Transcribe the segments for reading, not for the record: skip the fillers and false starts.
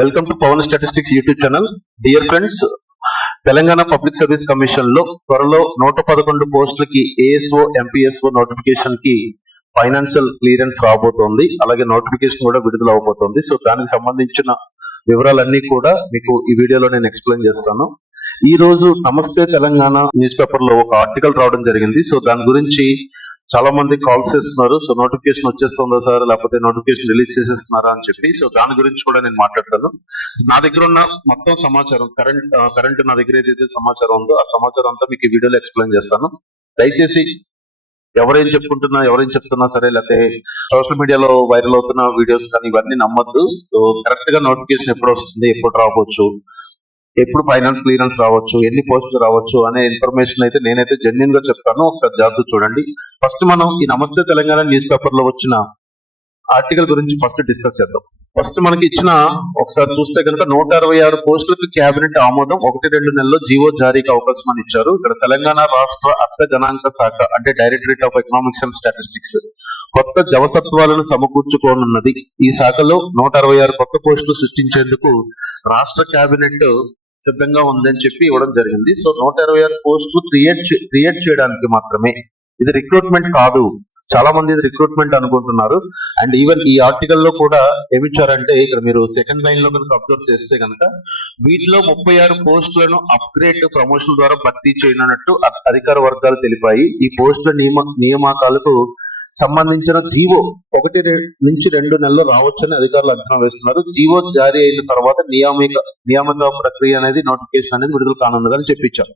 Welcome to Pavan statistics YouTube channel. Dear friends, Telangana public service commission లో త్వరలో 111 పోస్టులకి ASO MPSO notification కి financial clearance రాబోతోంది. అలాగే నోటిఫికేషన్ కూడా విడుదల అవబోతోంది. సో దానికి సంబంధించిన వివరాలన్నీ కూడా మీకు ఈ వీడియోలో నేను ఎక్స్ప్లెయిన్ చేస్తాను. ఈ రోజు నమస్తే తెలంగాణ న్యూస్ పేపర్ లో ఒక ఆర్టికల్ రావడం జరిగింది. సో దాని గురించి చాలా మంది కాల్స్ చేస్తున్నారు. సో నోటిఫికేషన్ వచ్చేస్తుందా సార్, లేకపోతే నోటిఫికేషన్ రిలీజ్ చేసేస్తున్నారా అని చెప్పి. సో దాని గురించి కూడా నేను మాట్లాడతాను. నా దగ్గర ఉన్న మొత్తం సమాచారం, కరెంట్ నా దగ్గర ఏదైతే సమాచారం ఉందో ఆ సమాచారం అంతా మీకు ఈ వీడియోలో ఎక్స్ప్లెయిన్ చేస్తాను. దయచేసి ఎవరేం చెప్తున్నా సరే, లేకపోతే సోషల్ మీడియాలో వైరల్ అవుతున్న వీడియోస్ కానీ ఇవన్నీ నమ్మద్దు. సో కరెక్ట్ గా నోటిఫికేషన్ ఎప్పుడు వస్తుంది, ఎప్పుడు రావచ్చు, ఎప్పుడు ఫైనాన్స్ క్లియరెన్స్ రావచ్చు, ఎన్ని పోస్టులు రావచ్చు అనే ఇన్ఫర్మేషన్ అయితే నేనైతే జెన్యున్ గా చెప్తాను. ఒకసారి జాగ్రత్త చూడండి. ఫస్ట్ మనం ఈ నమస్తే తెలంగాణ న్యూస్ పేపర్ లో వచ్చిన ఆర్టికల్ గురించి ఫస్ట్ డిస్కస్ చేద్దాం. ఫస్ట్ మనకి ఇచ్చిన ఒకసారి చూస్తే కనుక 166 పోస్టులకు కేబినెట్ ఆమోదం, 1-2 నెలల్లో జీవో జారీకి అవకాశం అని ఇచ్చారు. ఇక్కడ తెలంగాణ రాష్ట్ర అర్థ గణాంక శాఖ అంటే directorate of economics and statistics కొత్త జవసత్వాలను సమకూర్చుకోనున్నది. ఈ శాఖలో 166 కొత్త పోస్టులు సృష్టించేందుకు రాష్ట్ర కేబినెట్ సిద్ధంగా ఉందని చెప్పి ఇవ్వడం జరిగింది. సో 166 పోస్టులు క్రియేట్ చేయడానికి మాత్రమే, ఇది రిక్రూట్మెంట్ కాదు. చాలా మంది ఇది రిక్రూట్మెంట్ అనుకుంటున్నారు. అండ్ ఈవెన్ ఈ ఆర్టికల్ లో కూడా ఏమిచ్చారంటే, ఇక్కడ మీరు సెకండ్ లైన్ లో కనుక అబ్జర్వ్ చేస్తే కనుక వీటిలో 36 పోస్టులను అప్గ్రేడ్ ప్రమోషన్ ద్వారా భర్తీ చేయనున్నట్టు అధికార వర్గాలు తెలిపాయి. ఈ పోస్టుల నియామకాలకు సంబంధించిన జీవో 1-2 నెలలు రావచ్చని అధికారులు అంచనా వేస్తున్నారు. జీవో జారీ అయిన తర్వాత నియామక ప్రక్రియ అనేది, నోటిఫికేషన్ అనేది విడుదల కానున్నదని చెప్పించారు.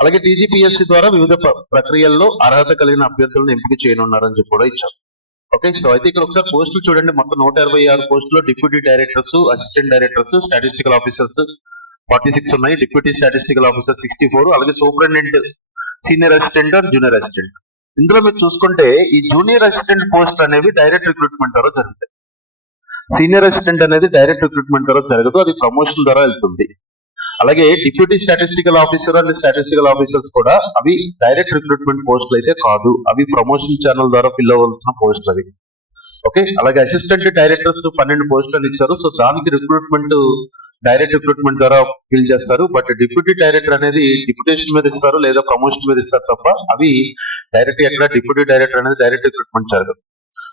అలాగే టీజీపీఎస్సీ ద్వారా వివిధ ప్రక్రియల్లో అర్హత కలిగిన అభ్యర్థులను ఎంపిక చేయనున్నారని చెప్పి కూడా ఇచ్చారు. ఓకే, సో అయితే ఇక్కడ ఒకసారి పోస్టులు చూడండి. మొత్తం 126 పోస్టులు deputy directors, assistant directors, statistical officers 46 ఉన్నాయి. డిప్యూటీ స్టాటిస్టికల్ ఆఫీసర్ 64, అలాగే superintendent, senior assistant, junior assistant. ఇందులో మీరు చూసుకుంటే ఈ జూనియర్ అసిస్టెంట్ పోస్ట్ అనేవి డైరెక్ట్ రిక్రూట్మెంట్ ద్వారా జరుగుతాయి. సీనియర్ అసిస్టెంట్ అనేది డైరెక్ట్ రిక్రూట్మెంట్ ద్వారా జరగదు, అది ప్రమోషన్ ద్వారా వెళ్తుంది. అలాగే deputy statistical officer and statistical officers కూడా అవి డైరెక్ట్ రిక్రూట్మెంట్ పోస్టులు అయితే కాదు, అవి ప్రమోషన్ ఛానల్ ద్వారా ఫిల్ అవ్వాల్సిన పోస్టులు అవి. ఓకే, అలాగే అసిస్టెంట్ డైరెక్టర్స్ 12 పోస్టులు ఇచ్చారు. సో దానికి డైరెక్ట్ రిక్రూట్మెంట్ ద్వారా ఫిల్ చేస్తారు. బట్ డిప్యూటీ డైరెక్టర్ అనేది డిప్యూటేషన్ మీద ఇస్తారు లేదా ప్రమోషన్ మీద ఇస్తారు తప్ప, అవి డైరెక్ట్ ఎక్కడ డిప్యూటీ డైరెక్టర్ అనేది డైరెక్ట్ రిక్రూట్మెంట్ జరగదు.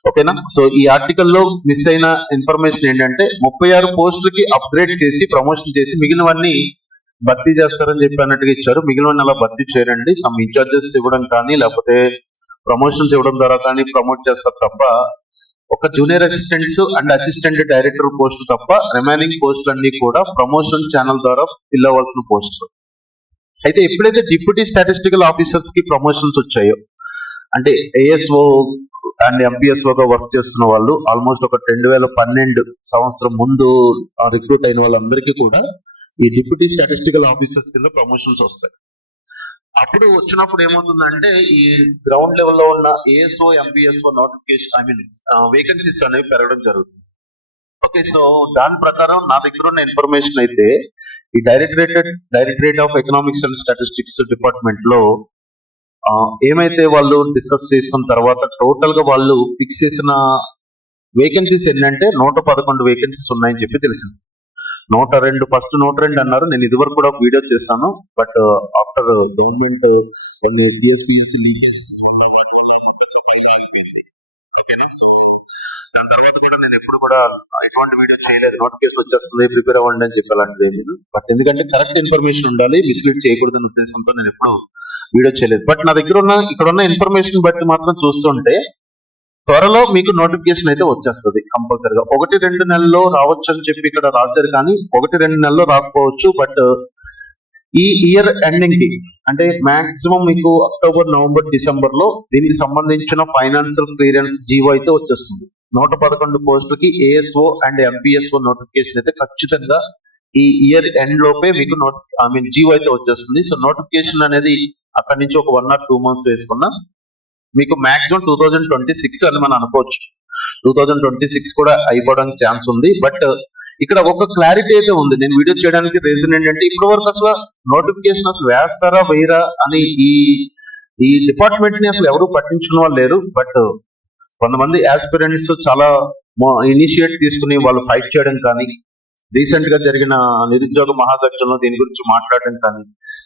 ఓకేనా. సో ఈ ఆర్టికల్ లో మిస్ అయిన ఇన్ఫర్మేషన్ ఏంటంటే 36 పోస్టులకి అప్గ్రేడ్ చేసి ప్రమోషన్ చేసి మిగిలినవన్నీ భర్తీ చేస్తారని చెప్పి అన్నట్టుగా ఇచ్చారు. మిగిలిన అలా భర్తీ చేయరండి. సమ్ ఇన్ఛార్జెస్ ఇవ్వడం కానీ లేకపోతే ప్రమోషన్స్ ఇవ్వడం ద్వారా కానీ ప్రమోట్ చేస్తారు తప్ప, ఒక junior assistants and assistant director post తప్ప రిమైనింగ్ పోస్టులన్నీ కూడా ప్రమోషన్ ఛానల్ ద్వారా ఫిల్ అవ్వాల్సిన పోస్టులు. అయితే ఎప్పుడైతే డిప్యూటీ స్టాటిస్టికల్ ఆఫీసర్స్ కి ప్రమోషన్స్ వచ్చాయో, అంటే ఏఎస్ఓ అండ్ ఎంపీఎస్ఓగా వర్క్ చేస్తున్న వాళ్ళు ఆల్మోస్ట్ ఒక 2012 సంవత్సరం ముందు రిక్రూట్ అయిన వాళ్ళందరికీ కూడా ఈ డిప్యూటీ స్టాటిస్టికల్ ఆఫీసర్స్ కింద ప్రమోషన్స్ వస్తాయి. అప్పుడు వచ్చినప్పుడు ఏమవుతుందంటే, ఈ గ్రౌండ్ లెవెల్లో ఉన్న ఏఎస్ఓ ఎంపీఎస్ఓ నోటిఫికేషన్ వేకెన్సీస్ అనేవి పెరగడం జరుగుతుంది. ఓకే, సో దాని ప్రకారం నా దగ్గర ఉన్న ఇన్ఫర్మేషన్ అయితే ఈ directorate of economics and statistics department లో ఏమైతే వాళ్ళు డిస్కస్ చేసుకున్న తర్వాత టోటల్ గా వాళ్ళు ఫిక్స్ చేసిన వేకెన్సీస్ ఏంటంటే 111 వేకెన్సీస్ ఉన్నాయని చెప్పి తెలిసింది. 102 అన్నారు. నేను ఇదివరకు కూడా వీడియో చేశాను. బట్ ఆఫ్టర్ గవర్నమెంట్ కొన్ని టీఎస్పీఎస్సీ దాని తర్వాత కూడా నేను ఎప్పుడు కూడా ఎటువంటి వీడియో చేయలేదు. నోటిఫికేషన్ వచ్చేస్తుంది, ప్రిపేర్ అవ్వండి అని చెప్పి అలాంటిది ఏమి. బట్ ఎందుకంటే కరెక్ట్ ఇన్ఫర్మేషన్ ఉండాలి, మిస్లీడ్ చేయకూడదనే ఉద్దేశంతో నేను ఎప్పుడు వీడియో చేయలేదు. బట్ నా దగ్గర ఇక్కడ ఉన్న ఇన్ఫర్మేషన్ బట్టి మాత్రం చూస్తుంటే త్వరలో మీకు నోటిఫికేషన్ అయితే వచ్చేస్తుంది కంపల్సరిగా. 1-2 నెలల్లో రావచ్చు అని చెప్పి ఇక్కడ రాశారు, కానీ 1-2 నెలల్లో రాకపోవచ్చు. బట్ ఈ ఇయర్ ఎండింగ్ కి అంటే మాక్సిమం మీకు అక్టోబర్, నవంబర్, డిసెంబర్ లో దీనికి సంబంధించిన ఫైనాన్షియల్ క్లియరెన్స్ జీవో అయితే వచ్చేస్తుంది. 111 పోస్టులకి ఏఎస్ఓ అండ్ ఎంపీఎస్ఓ నోటిఫికేషన్ అయితే ఖచ్చితంగా ఈ ఇయర్ ఎండ్ లోపే మీకు జీవో అయితే వచ్చేస్తుంది. సో నోటిఫికేషన్ అనేది అక్కడి నుంచి ఒక 1 or 2 months వేసుకున్నా మీకు మాక్సిమం 2026 అని మనం అనుకోవచ్చు. 2026 కూడా అయిపోవడానికి ఛాన్స్ ఉంది. బట్ ఇక్కడ ఒక క్లారిటీ అయితే ఉంది. నేను వీడియో చేయడానికి రీజన్ ఏంటంటే, ఇప్పటి వరకు అసలు నోటిఫికేషన్ అసలు వేస్తారా వేయరా అని ఈ డిపార్ట్మెంట్ ని అసలు ఎవరు పట్టించుకున్న వాళ్ళు లేరు. బట్ కొంతమంది ఆస్పిరెంట్స్ చాలా ఇనిషియేట్ తీసుకుని వాళ్ళు ఫైట్ చేయడం కానీ రీసెంట్ గా జరిగిన నిరుద్యోగ మహాగర్జనలో దీని గురించి మాట్లాడడం కానీ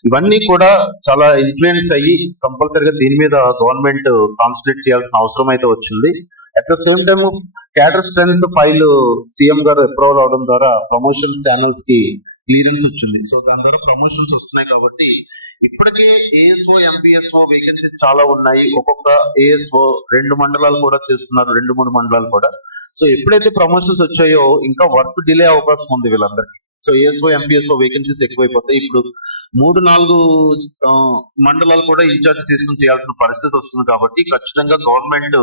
ఇవన్నీ కూడా చాలా ఇన్ఫ్లుయెన్స్ అయ్యి కంపల్సరీగా దీని మీద గవర్నమెంట్ కాన్సన్ట్రేట్ చేయాల్సిన అవసరం అయితే వచ్చింది. At the same time cadre strength file CM గారు అప్రూవల్ అవడం ద్వారా ప్రమోషన్ ఛానల్స్ కి క్లియరెన్స్ వచ్చింది. సో దాని ద్వారా ప్రమోషన్స్ వస్తున్నాయి కాబట్టి ఇప్పటికే ఏఎస్ఓ ఎంపీఎస్ఓ వేకెన్సీస్ చాలా ఉన్నాయి. ఒక్కొక్క ఏఎస్ఓ 2 మండలాలు కూడా చేస్తున్నారు, 2-3 మండలాలు కూడా. సో ఎప్పుడైతే ప్రమోషన్స్ వచ్చాయో ఇంకా వర్క్ డిలే అవకాశం ఉంది వీళ్ళందరికీ. సో ఏఎస్ఓ ఎంపీఎస్ఓ వేకెన్సీస్ ఎక్కువైపోతాయి. ఇప్పుడు 3-4 మండలాలు కూడా ఇన్ఛార్జ్ తీసుకుని చేయాల్సిన పరిస్థితి వస్తుంది కాబట్టి ఖచ్చితంగా గవర్నమెంట్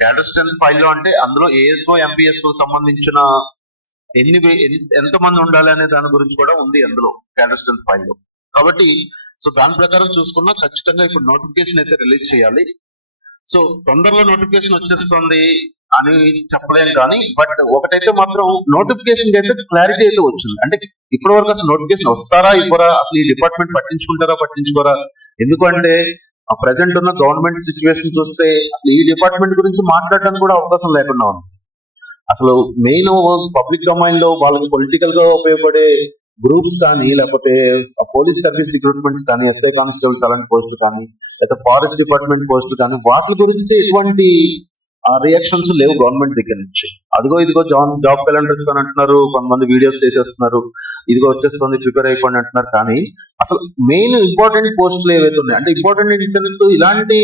క్యాడర్ స్ట్రెంత్ ఫైల్ లో అంటే అందులో ఏఎస్ఓ ఎంపీఎస్ఓ సంబంధించిన ఎంత మంది ఉండాలి అనే దాని గురించి కూడా ఉంది అందులో క్యాడర్ స్ట్రెంత్ ఫైల్ లో. కాబట్టి సో దాని ప్రకారం చూసుకున్నా ఖచ్చితంగా ఇప్పుడు నోటిఫికేషన్ అయితే రిలీజ్ చేయాలి. సో తొందరలో నోటిఫికేషన్ వచ్చేస్తుంది అని చెప్పలేం కానీ బట్ ఒకటైతే మాత్రం నోటిఫికేషన్ అయితే క్లారిటీ అయితే వచ్చింది. అంటే ఇప్పటి వరకు అసలు నోటిఫికేషన్ వస్తారా ఇవ్వరా, అసలు ఈ డిపార్ట్మెంట్ పట్టించుకుంటారా పట్టించుకోరా, ఎందుకంటే ఆ ప్రజెంట్ ఉన్న గవర్నమెంట్ సిచ్యువేషన్ చూస్తే అసలు ఈ డిపార్ట్మెంట్ గురించి మాట్లాడడానికి కూడా అవకాశం లేకుండా ఉంది. అసలు మెయిన్ పబ్లిక్ డొమైన్ లో వాళ్ళకి పొలిటికల్ గా ఉపయోగపడే గ్రూప్స్ కానీ లేకపోతే పోలీస్ సర్వీస్ రిక్రూట్మెంట్స్ కానీ ఎస్ఐ కానిస్టేబుల్స్ అలాంటి పోస్టులు కానీ లేదా ఫారెస్ట్ డిపార్ట్మెంట్ పోస్టులు కానీ వాటి గురించి ఎటువంటి రియాక్షన్స్ లేవు గవర్నమెంట్ దగ్గర నుంచి. అదిగో ఇదిగో జాబ్ క్యాలెండర్ ఇస్తానంటున్నారు, కొంతమంది వీడియోస్ చేసేస్తున్నారు, ఇదిగో వచ్చేస్తుంది ప్రిపేర్ అయిపోయింది అంటున్నారు. కానీ అసలు మెయిన్ ఇంపార్టెంట్ పోస్టులు ఏవైతే ఉన్నాయి అంటే ఇంపార్టెంట్ ఇన్ సెన్స్ ఇలాంటి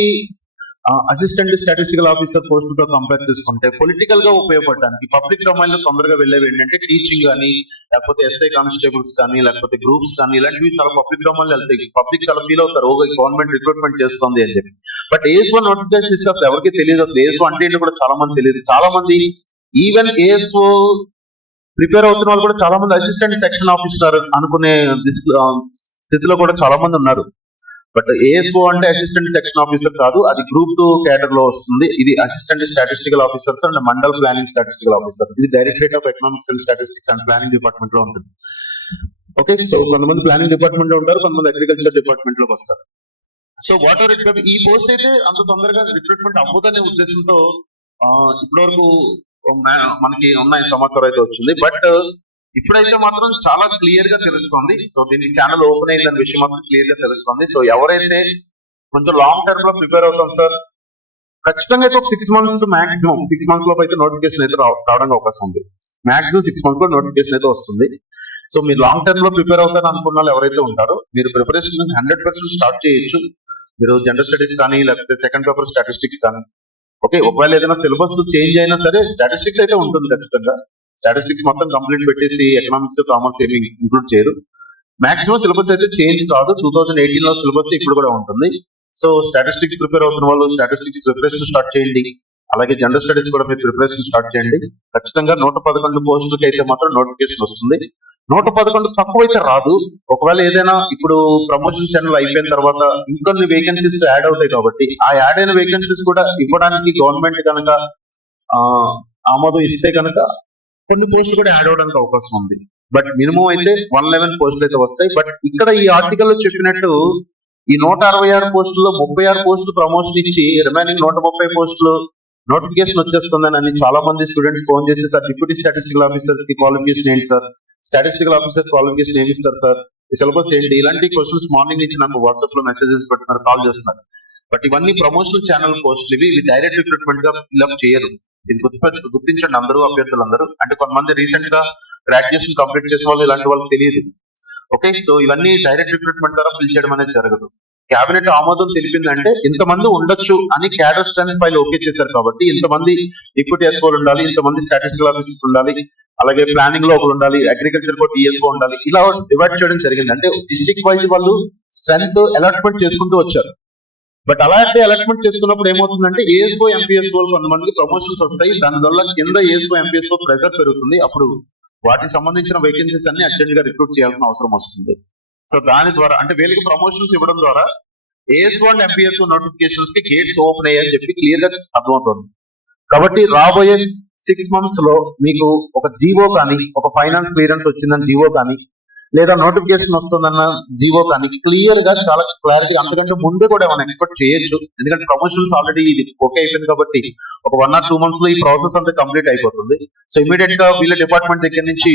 అసిస్టెంట్ స్టాటిస్టికల్ ఆఫీసర్ పోస్టులతో కంపేర్ చేసుకుంటే పొలిటికల్ గా ఉపయోగపడడానికి పబ్లిక్ డొమైన్ లో తొందరగా వెళ్ళేవి ఏంటంటే టీచింగ్ కానీ లేకపోతే ఎస్ఐ కానిస్టేబుల్స్ కానీ లేకపోతే గ్రూప్స్ కానీ ఇలాంటివి చాలా పబ్లిక్ డొమైన్ లో వెళ్తాయి. పబ్లిక్ చాలా ఫీల్ అవుతారు గవర్నమెంట్ రిక్రూట్మెంట్ చేస్తుంది అని చెప్పి. బట్ ఏఎస్ఓ నోటిఫికేషన్ ఇస్తే అసలు ఎవరికి తెలియదు. అసలు ఏఎస్ఓ అంటే ఏంటో కూడా చాలా మంది తెలియదు. చాలా మంది ఈవెన్ ఏఎస్ఓ ప్రిపేర్ అవుతున్న వాళ్ళు కూడా చాలా మంది అసిస్టెంట్ సెక్షన్ ఆఫీసర్ అనుకునే స్థితిలో కూడా చాలా మంది ఉన్నారు. బట్ ఏఎస్ఓ అంటే అసిస్టెంట్ సెక్షన్ ఆఫీసర్ కాదు, అది గ్రూప్ 2 క్యాడర్ లో వస్తుంది. ఇది assistant statistical officers and mandal planning statistical officers. ఇది directorate of economics and statistics and planning department లో ఉంటుంది. ఓకే, సో కొంతమంది ప్లానింగ్ డిపార్ట్మెంట్ లో ఉంటారు, కొంతమంది అగ్రికల్చర్ డిపార్ట్మెంట్ లోకి వస్తారు. సో వాట్ ఎవర్ ఇట్ ఈ పోస్ట్ అయితే అంత తొందరగా రిక్రూట్మెంట్ అవ్వదనే ఉద్దేశంతో ఇప్పటి వరకు మనకి ఉన్న సమాచారం అయితే వచ్చింది. బట్ ఇప్పుడైతే మాత్రం చాలా క్లియర్ గా తెలుస్తుంది. సో దీనికి ఛానల్ ఓపెన్ అయిందనే విషయం మాత్రం క్లియర్ గా తెలుస్తుంది. సో ఎవరైతే కొంచెం లాంగ్ టర్మ్ లో ప్రిపేర్ అవుతాం సార్, ఖచ్చితంగా అయితే ఒక 6 months మాక్సిమం 6 months లోపు అయితే నోటిఫికేషన్ అయితే రావడానికి అవకాశం ఉంది. మాక్సిమం 6 months లో నోటిఫికేషన్ అయితే వస్తుంది. సో మీరు లాంగ్ టర్మ్ లో ప్రిపేర్ అవుతారు అనుకున్న వాళ్ళు ఎవరైతే ఉంటారో మీరు ప్రిపరేషన్ 100% స్టార్ట్ చేయొచ్చు. మీరు జనరల్ స్టడీస్ కానీ లేకపోతే సెకండ్ పేపర్ స్టాటిస్టిక్స్ కానీ. ఓకే, ఒకవేళ ఏదైనా సిలబస్ చేంజ్ అయినా సరే స్టాటిస్టిక్స్ అయితే ఉంటుంది ఖచ్చితంగా. స్టాటిస్టిక్స్ మొత్తం కంప్లీట్ పెట్టేసి ఎకనామిక్స్ కామర్స్ ఏమి ఇంక్లూడ్ చేయరు. మాక్సిమం సిలబస్ అయితే చేంజ్ కాదు. 2018 లో సిలబస్ ఇప్పుడు కూడా ఉంటుంది. సో స్టాటిస్టిక్స్ ప్రిపేర్ అవుతున్న వాళ్ళు స్టాటిస్టిక్స్ ప్రిపరేషన్ స్టార్ట్ చేయండి. అలాగే జనరల్ స్టడీస్ కూడా మీరు ప్రిపరేషన్ స్టార్ట్ చేయండి. ఖచ్చితంగా 111 పోస్టులకి అయితే మాత్రం నోటిఫికేషన్ వస్తుంది. 111 తక్కువ అయితే రాదు. ఒకవేళ ఏదైనా ఇప్పుడు ప్రమోషన్ ఛానల్ అయిపోయిన తర్వాత ఇంకొన్ని వేకెన్సీస్ యాడ్ అవుతాయి కాబట్టి ఆ యాడ్ అయిన వేకెన్సీస్ కూడా ఇవ్వడానికి గవర్నమెంట్ కనుక ఆమోదం ఇస్తే కనుక కొన్ని పోస్టులు కూడా యాడ్ అవడానికి అవకాశం ఉంది. బట్ మినిమం అయితే 111 పోస్టులు అయితే వస్తాయి. బట్ ఇక్కడ ఈ ఆర్టికల్ లో చెప్పినట్టు ఈ 166 పోస్టుల్లో 36 పోస్టులు ప్రమోషన్ ఇచ్చి రిమైనింగ్ 130 పోస్టులు నోటిఫికేషన్ వచ్చేస్తుందని చాలా మంది స్టూడెంట్స్ ఫోన్ చేసి సార్ డిప్యూటీ స్టాటిస్టికల్ ఆఫీసర్ కి క్వాలిఫికేషన్ ఏంటి సార్, స్టాటిస్టికల్ ఆఫీసర్ క్వాలిఫికేషన్ ఏమి ఇస్తారు సార్, సిలబస్ ఏంటి, ఇలాంటి క్వశ్చన్స్ మార్నింగ్ నుంచి నాకు వాట్సాప్ లో మెసేజెస్ పెడుతున్నారు, కాల్ చేస్తున్నారు. బట్ ఇవన్నీ ప్రమోషనల్ ఛానల్ పోస్టులు, ఇవి డైరెక్ట్ రిక్రూట్మెంట్ గా ఫిల్అప్ చేయరు. ఇది గుర్తించండి అందరూ, అభ్యర్థులందరూ. అంటే కొంతమంది రీసెంట్ గా గ్రాడ్యుయేషన్ కంప్లీట్ చేసిన వాళ్ళు ఇలాంటి వాళ్ళకి తెలియదు. ఓకే, సో ఇవన్నీ డైరెక్ట్ రిక్రూట్మెంట్ ద్వారా ఫిల్ చేయడం అనేది జరగదు. క్యాబినెట్ ఆమోదం తెలిపిందంటే ఇంతమంది ఉండొచ్చు అని క్యాడర్ స్ట్రెంత్ ఫైల్ ఓకే చేశారు కాబట్టి ఇంతమంది డిప్యూటీ ఎస్ఓలు ఉండాలి, ఇంతమంది స్టాటిస్టికల్ ఆఫీసర్స్ ఉండాలి, అలాగే ప్లానింగ్ లో ఒకరు ఉండాలి, అగ్రికల్చర్ కూడా డిఎస్ఓ ఉండాలి, ఇలా డివైడ్ చేయడం జరిగింది. అంటే డిస్ట్రిక్ట్ వైజ్ వాళ్ళు స్ట్రెంత్ అలాట్మెంట్ చేసుకుంటూ వచ్చారు. బట్ అలాంటి అలాట్మెంట్ చేసుకున్నప్పుడు ఏమవుతుందంటే ఏఎస్ఓ ఎంపీఎస్ఓ కొంతమందికి ప్రమోషన్స్ వస్తాయి. దానివల్ల కింద ఏఎస్ఓ ఎంపీఎస్ఓ ప్రెజర్ పెరుగుతుంది. అప్పుడు వాటికి సంబంధించిన వేకెన్సీస్ అన్ని అర్జెంట్ గా రిక్రూట్ చేయాల్సిన అవసరం వస్తుంది. సో దాని ద్వారా అంటే వీళ్ళకి ప్రమోషన్స్ ఇవ్వడం ద్వారా ఏఎస్ఓ అండ్ ఎంపీఎస్ఓ నోటిఫికేషన్స్ కి గేట్స్ ఓపెన్ అయ్యాయని చెప్పి క్లియర్ గా అర్థమవుతుంది. కాబట్టి రాబోయే 6 months లో మీకు ఒక జీవో కానీ, ఒక ఫైనాన్స్ క్లియరెన్స్ వచ్చిందని జీవో కానీ, లేదా నోటిఫికేషన్ వస్తుందన్న జీవో కానీ క్లియర్ గా చాలా క్లారిటీ, అంతకంటే ముందే కూడా మనం ఎక్స్పెక్ట్ చేయొచ్చు. ఎందుకంటే ప్రమోషన్స్ ఆల్రెడీ ఇది ఓకే అయిపోయింది కాబట్టి ఒక 1 or 2 months లో ఈ ప్రాసెస్ అంతా కంప్లీట్ అయిపోతుంది. సో ఇమీడియట్ గా వీళ్ళ డిపార్ట్మెంట్ దగ్గర నుంచి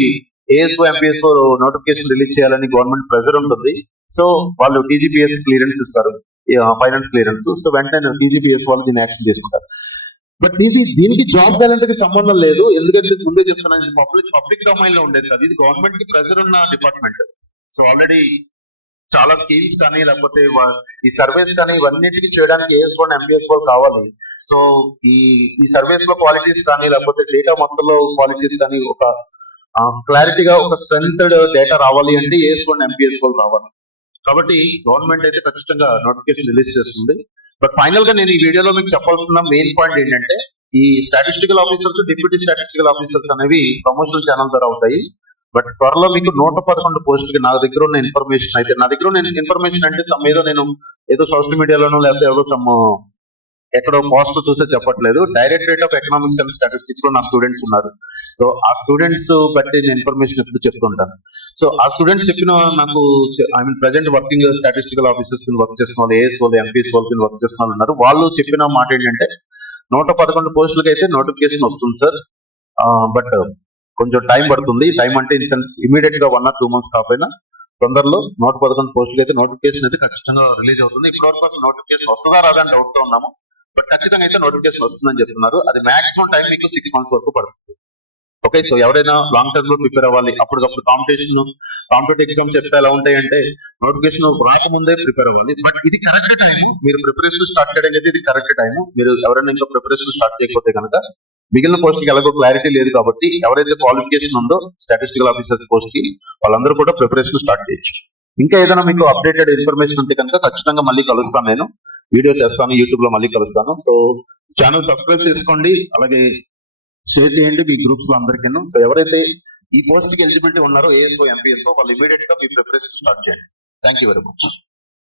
ఏఎస్ఓ ఎంపీఎస్ఓ నోటిఫికేషన్ రిలీజ్ చేయాలని గవర్నమెంట్ ప్రెజర్ ఉంటుంది. సో వాళ్ళు టీజీపీఎస్ క్లియరెన్స్ ఇస్తారు, ఫైనాన్స్ క్లియరెన్స్. సో వెంటనే టీజీపీఎస్ వాళ్ళు దీన్ని యాక్షన్ చేసుకుంటారు. బట్ దీనికి జాబ్ క్యాలెండర్ కి సంబంధం లేదు. ఎందుకంటే ముందే చెప్తున్నాను, ఇది పబ్లిక్ డొమైన్ లో ఉండేది కదా, ఇది గవర్నమెంట్ కి ప్రెజర్ ఉన్న డిపార్ట్మెంట్. సో ఆల్రెడీ చాలా స్కీమ్స్ కానీ లేకపోతే ఈ సర్వేస్ కానీ ఇవన్నిటికి చేయడానికి ఏఎస్ఓ ఎంపీఎస్ వాళ్ళు కావాలి. సో ఈ సర్వేస్ లో క్వాలిటీస్ కానీ లేకపోతే డేటా మొత్తంలో క్వాలిటీస్ కానీ ఒక క్లారిటీగా ఒక స్ట్రెంగ్త్ డేటా రావాలి అంటే ఏఎస్ఓ ఎంపీఎస్ వాళ్ళు రావాలి. కాబట్టి గవర్నమెంట్ అయితే ఖచ్చితంగా నోటిఫికేషన్ రిలీజ్ చేస్తుంది. బట్ ఫైనల్ గా నేను ఈ వీడియోలో మీకు చెప్పాల్సిన మెయిన్ పాయింట్ ఏంటంటే, ఈ statistical officers, deputy statistical officers అనేవి ప్రమోషనల్ ఛానల్ ద్వారా అవుతాయి. బట్ త్వరలో మీకు 111 పోస్ట్ కి నా దగ్గర ఉన్న ఇన్ఫర్మేషన్ అయితే, నా దగ్గర ఉన్న ఇన్ఫర్మేషన్ అంటే ఏదో సోషల్ మీడియాలోనో లేకపోతే ఎక్కడో పోస్ట్ చూసే చెప్పట్లేదు. Directorate of economics and statistics లో నా స్టూడెంట్స్ ఉన్నారు. సో ఆ స్టూడెంట్స్ బట్టి నేను ఇన్ఫర్మేషన్ ఎప్పుడు చెప్తుంటాను. సో ఆ స్టూడెంట్స్ చెప్పిన నాకు ప్రెజెంట్ వర్కింగ్ స్టాటిస్టికల్ ఆఫీసర్స్ కింద వర్క్ చేస్తున్న వాళ్ళు, ఏఎస్ వాళ్ళు, ఎంపీఎస్ వాళ్ళు కింద వర్క్ చేస్తున్న వాళ్ళు ఉన్నారు. వాళ్ళు చెప్పిన మాట ఏంటంటే 111 పోస్టులకి అయితే నోటిఫికేషన్ వస్తుంది సార్, బట్ కొంచెం టైం పడుతుంది. టైం అంటే ఇన్ సెన్స్ ఇమీడియట్ గా 1 or 2 months కాకపోయినా తొందరలో 111 పోస్టులు అయితే నోటిఫికేషన్ అయితే ఖచ్చితంగా రిలీజ్ అవుతుంది. ఇప్పటివరకు అసలు నోటిఫికేషన్ వస్తుందా రాదా అని డౌట్ తో ఉన్నాము. బట్ ఖచ్చితంగా అయితే నోటిఫికేషన్ వస్తుందని చెప్తున్నారు. అది మాక్సిమం టైం మీకు 6 months వరకు పడుతుంది. ఓకే, సో ఎవరైనా లాంగ్ టర్మ్ లో ప్రిపేర్ అవ్వాలి, అప్పటికప్పుడు కాంపిటేటివ్ ఎగ్జామ్స్ చెప్తే ఎలా ఉంటాయంటే నోటిఫికేషన్ రాకముందే ప్రిపేర్ అవ్వాలి. బట్ ఇది కరెక్ట్ టైం, మీరు ప్రిపరేషన్ స్టార్ట్ చేయడం అయితే ఇది కరెక్ట్ టైం. మీరు ఎవరైనా ఇంకా ప్రిపరేషన్ స్టార్ట్ చేయకపోతే కనుక మిగిలిన పోస్ట్ కి ఎలాగో క్లారిటీ లేదు కాబట్టి ఎవరైతే క్వాలిఫికేషన్ ఉందో స్టాటిస్టికల్ ఆఫీసర్స్ పోస్ట్ కి వాళ్ళందరూ కూడా ప్రిపరేషన్ స్టార్ట్ చేయొచ్చు. ఇంకా ఏదైనా మీకు అప్డేటెడ్ ఇన్ఫర్మేషన్ ఉంటే కనుక ఖచ్చితంగా మళ్ళీ కలుస్తాను, నేను వీడియో చేస్తాను, యూట్యూబ్ లో మళ్ళీ కలుస్తాను. సో ఛానల్ సబ్స్క్రైబ్ చేసుకోండి, అలాగే షేర్ చేయండి మీ గ్రూప్స్ లో అందరికీ. సో ఎవరైతే ఈ పోస్ట్ కి ఎలిజిబిలిటీ ఉన్నారో ఏఎస్ఓ ఎంపీఎస్ఓ వాళ్ళు ఇమీడియట్ గా మీ ప్రిపరేషన్ స్టార్ట్ చేయండి. Thank you very much.